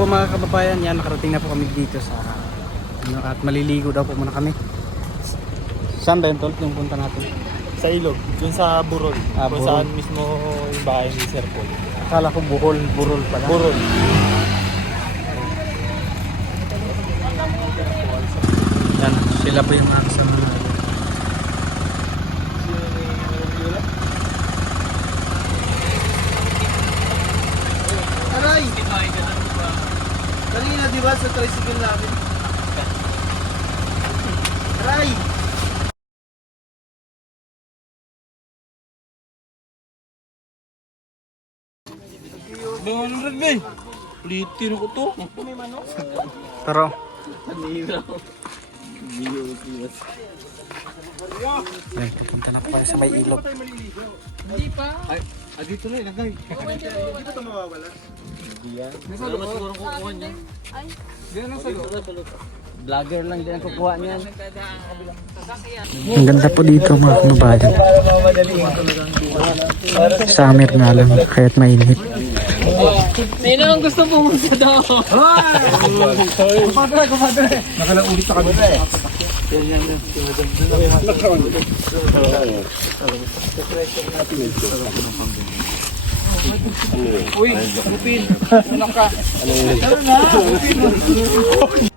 po mga kababayan, yan nakarating na po kami dito sa ano, at maliligo daw po muna kami. Saan ba yun tol yung punta natin? Sa ilog, dun sa Burol. Kung Burol. saan mismo yung bahay ni Sir Paul. Akala ko Burol pala. Burol. Yan, sila po yung nakasama natin. Aray! Kanina di ba sa tricycle namin? Aray! Bangon rin ba eh? Litin ko to. Pero ay, pupunta na po kayo sa may ilog. Hindi pa. Ay, dito na ilagay. Hindi ba ito mawawala? Hindi yan. Wala mas siguro kukuha niya. Ay. Diyan lang sa loob. Vlogger lang din ang kukuha niyan. Ang ganda po dito mga kababayan. Summer nga lang, kaya't mainit. May naman gusto pumunta daw. Kumadre. Nakalaulit sa kabila eh. Uy, Lupin. Ano ka? Ano na? Lupin.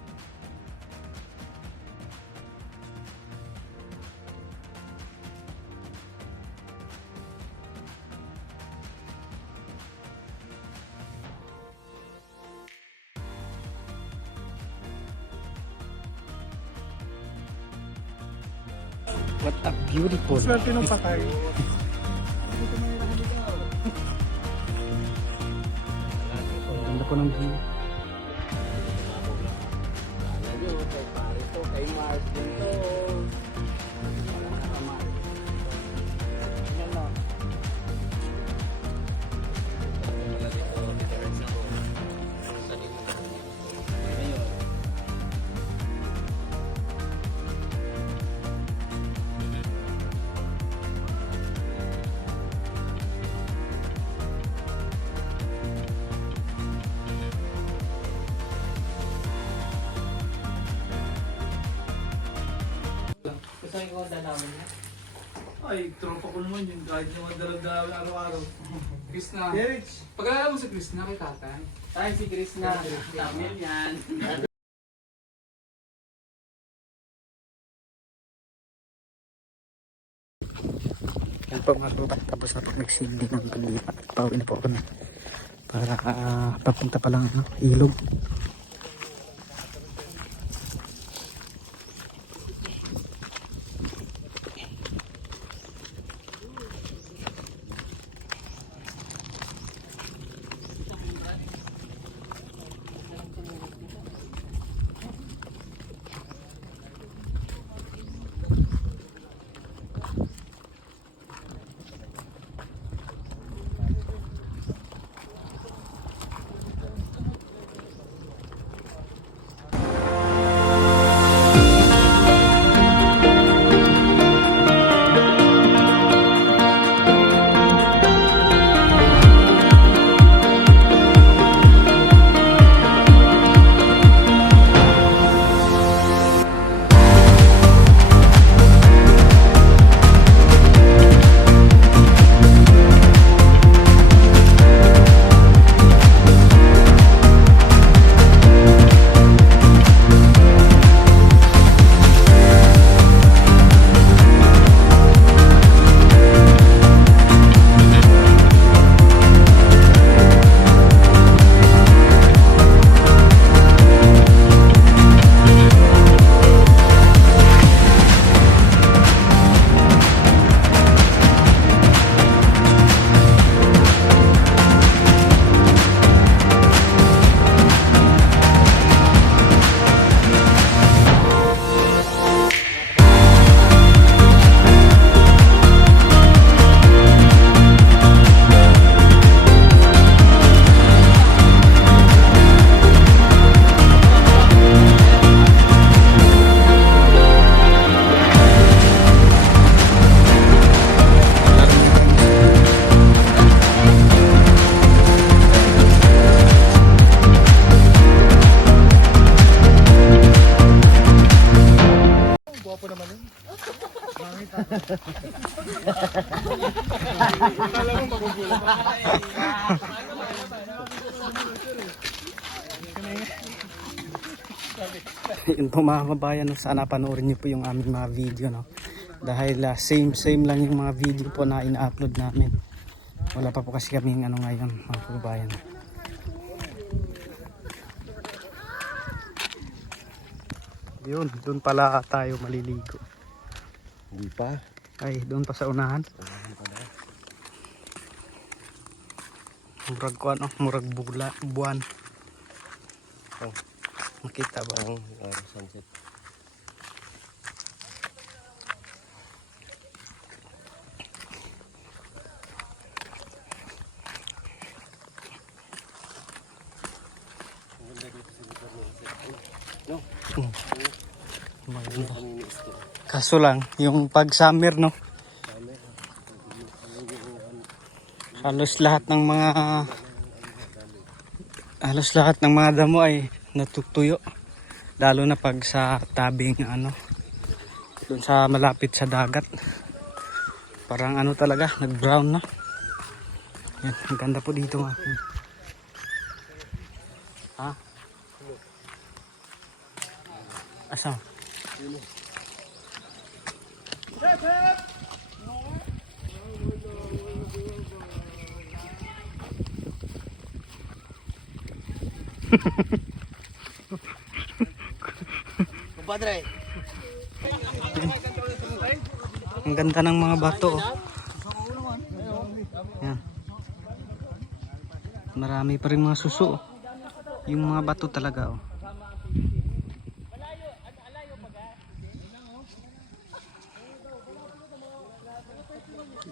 What a beautiful. Swerte ng patay. Ang ganda po ng view. Ay, tropa ko naman yun. Kahit naman dalag-dalag araw-araw. Krishna. Derich. Pag-alala mo si Krishna kay tatay. Ay, si Krishna. Tamil yan. Yan po mga kababayan. Tapos na po nagsindi ng kanina. Pauwi na po ako na. Para papunta pa lang ilog. Yun po mga kababayan, no? Sana panoorin niyo po yung aming mga video, no? Dahil same lang yung mga video po na ina-upload namin. Wala pa po kasi kaming ano ngayon mga kababayan. Yun, doon pala tayo maliligo. Hindi pa. Ay, doon pa sa unahan. Murag ko ano, murag buwan. Oh. Makita ba? Oo, sunset. Maganda. Kaso lang, yung pag summer, no? Halos lahat ng mga damo ay natutuyo. Lalo na pag sa tabing ano, doon sa malapit sa dagat. Parang ano talaga, nag-brown na. Yan, ang ganda po dito nga. Ha? Asa? Compadre. Ang ganda ng mga bato. Oh. Yan. Marami pa rin mga suso. Oh. Yung mga bato talaga. Oh.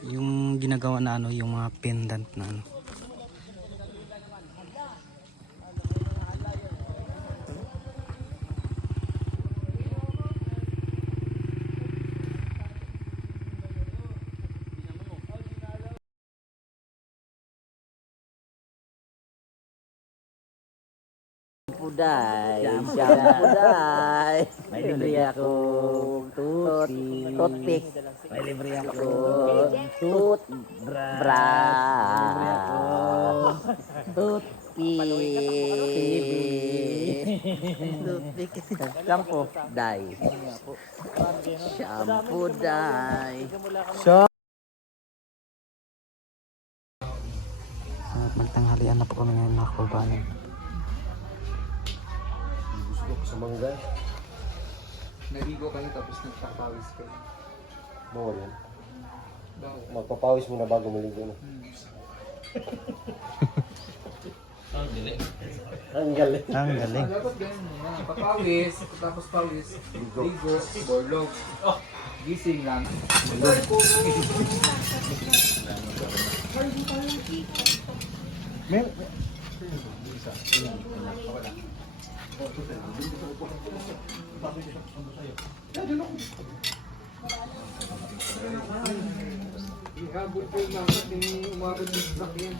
Yung ginagawa na ano, yung mga pendant na ano. Puday, puday. May libre ako toothpick. May libre ako toothbrush. Toothpick. Shampoo. Dye. Shampoo dye. Magtanghalian na po kami ngayon mga kababayan. Sa mangga. Naligo kayo tapos nagpapawis kayo. Mo yan. Daw. Magpapawis muna bago maligo na. Ang galing. Ang galing. Dapat ganun muna. Papawis, tapos pawis, ligo, borlog. Gising lang. Iabot ko yung mga umabot yung sakyan.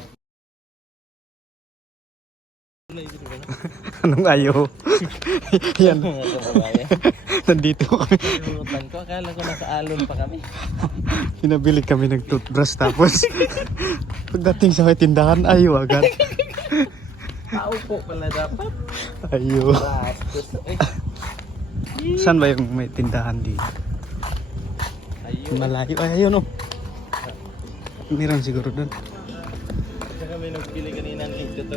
Anong ayaw? Yan. Nandito kami. Lutan ko, akala ko nasa alon pa kami. Pinabili kami ng toothbrush tapos pagdating sa may tindahan, ayaw agad. Paupo pala dapat. Ayaw. Bastos. Saan ba yung may tindahan dito? Ayun. Malayo. Ay, ayun oh. Meron siguro doon. Kami nagpili kanina ng link to